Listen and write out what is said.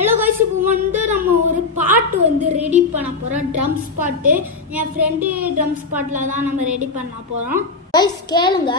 Hello guys, இப்போ வந்து நம்ம ஒரு பாட்டு வந்து ரெடி பண்ண போகிறோம். ட்ரம்ஸ் பாட்டு. என் ஃப்ரெண்டு ட்ரம்ஸ் பாட்டில் தான் நம்ம ரெடி பண்ண போகிறோம். கைஸ் கேளுங்க.